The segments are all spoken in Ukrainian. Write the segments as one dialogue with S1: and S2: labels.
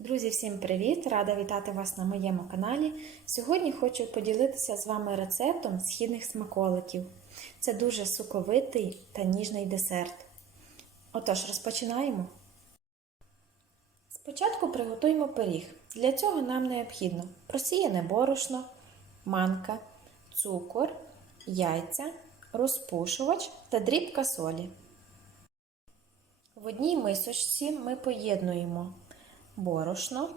S1: Друзі, всім привіт! Рада вітати вас на моєму каналі. Сьогодні хочу поділитися з вами рецептом східних смаколиків. Це дуже соковитий та ніжний десерт. Отож, розпочинаємо. Спочатку приготуємо пиріг. Для цього нам необхідно просіяне борошно, манка, цукор, яйця, розпушувач та дрібка солі. В одній мисочці ми поєднуємо борошно,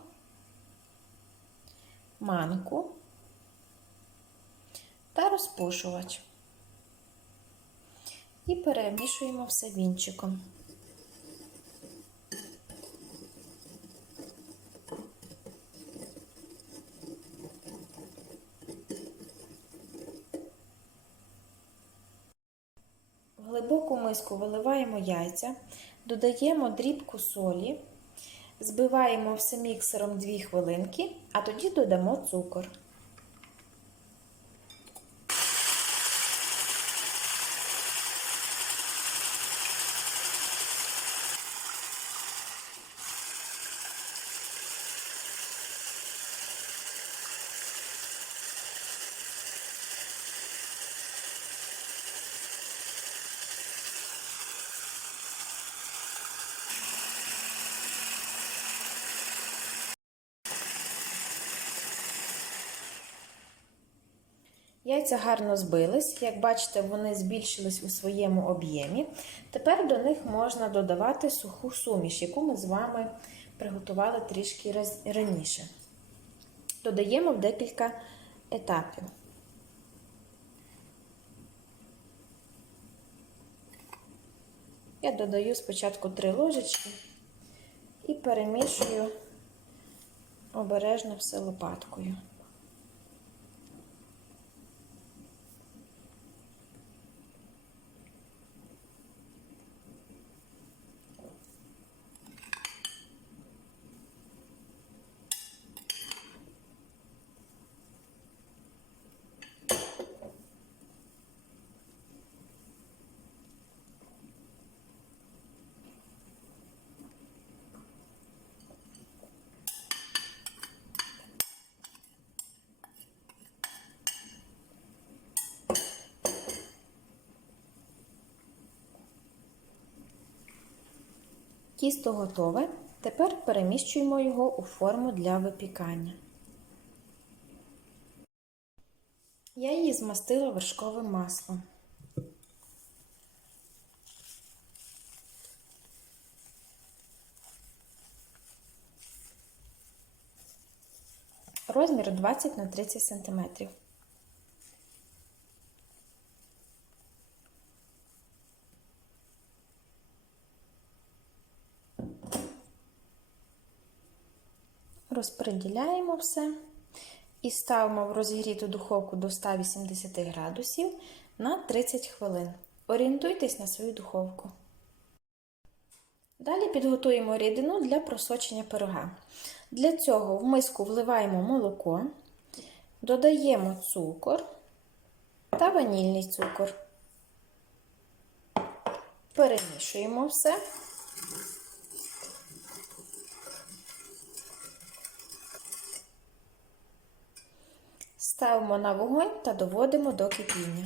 S1: манку та розпушувач. І перемішуємо все вінчиком. В глибоку миску виливаємо яйця, додаємо дрібку солі. Збиваємо все міксером 2 хвилинки, а тоді додамо цукор. Яйця гарно збились, як бачите, вони збільшились у своєму об'ємі. Тепер до них можна додавати суху суміш, яку ми з вами приготували трішки раніше. Додаємо в декілька етапів. Я додаю спочатку 3 ложечки і перемішую обережно все лопаткою. Тісто готове. Тепер переміщуємо його у форму для випікання. Я її змастила вершковим маслом. Розмір 20 на 30 см. Розподіляємо все і ставимо в розігріту духовку до 180 градусів на 30 хвилин. Орієнтуйтесь на свою духовку. Далі підготуємо рідину для просочення пирога. Для цього в миску вливаємо молоко, додаємо цукор та ванільний цукор. Перемішуємо все. Ставимо на вогонь та доводимо до кипіння.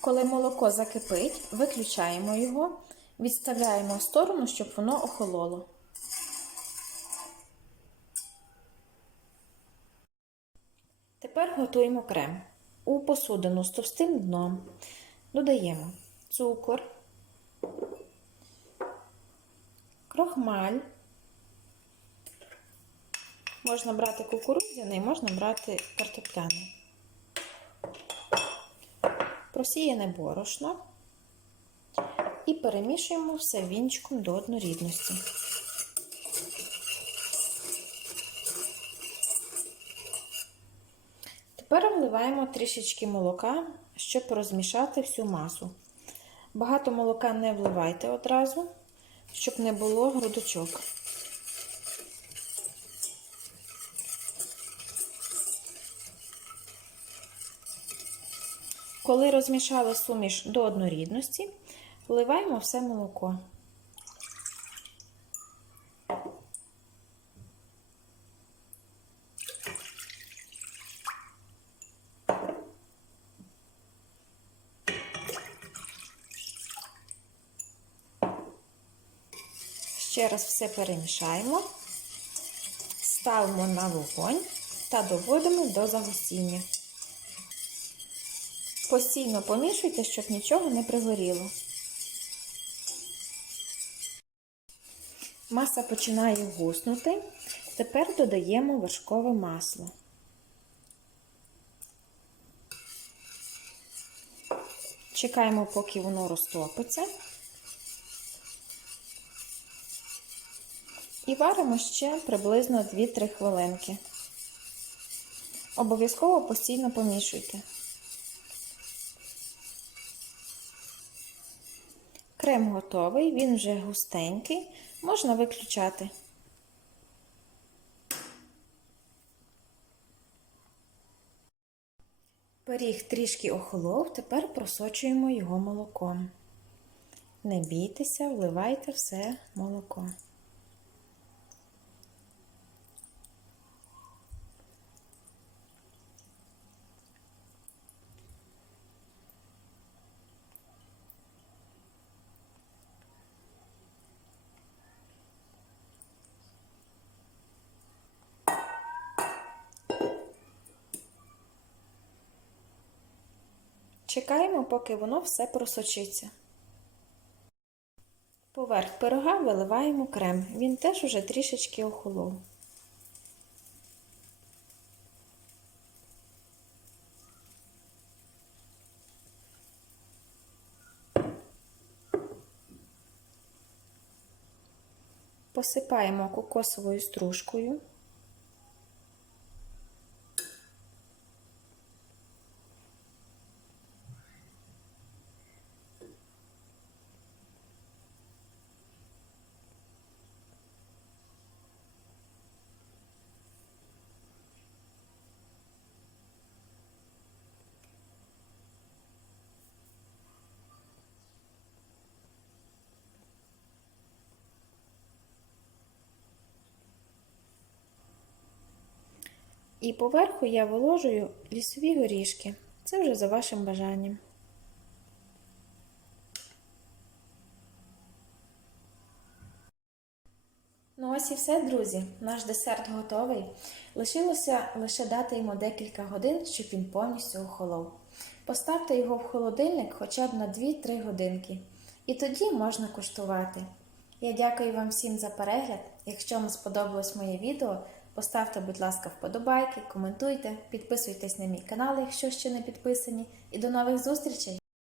S1: Коли молоко закипить, виключаємо його, відставляємо в сторону, щоб воно охололо. Тепер готуємо крем. У посудину з товстим дном додаємо цукор, крохмаль. Можна брати кукурудзяний, можна брати картопляний. Просіяне борошно і перемішуємо все вінчиком до однорідності. Тепер вливаємо трішечки молока, щоб розмішати всю масу. Багато молока не вливайте одразу, щоб не було грудочок. Коли розмішали суміш до однорідності, вливаємо все молоко. Ще раз все перемішаємо, ставимо на вогонь та доводимо до загустіння. Постійно помішуйте, щоб нічого не пригоріло. Маса починає гуснути. Тепер додаємо вершкове масло. Чекаємо, поки воно розтопиться. І варимо ще приблизно 2-3 хвилинки. Обов'язково постійно помішуйте. Крем готовий, він вже густенький, можна виключати. Пиріг трішки охолов, тепер просочуємо його молоком. Не бійтеся, вливайте все молоко. Чекаємо, поки воно все просочиться. Поверх пирога виливаємо крем. Він теж уже трішечки охолов. Посипаємо кокосовою стружкою. І поверху я виложую лісові горішки. Це вже за вашим бажанням. Ну ось і все, друзі. Наш десерт готовий. Лишилося лише дати йому декілька годин, щоб він повністю охолов. Поставте його в холодильник хоча б на 2-3 годинки. І тоді можна куштувати. Я дякую вам всім за перегляд. Якщо вам сподобалось моє відео, поставте, будь ласка, вподобайки, коментуйте, підписуйтесь на мій канал, якщо ще не підписані. І до нових зустрічей!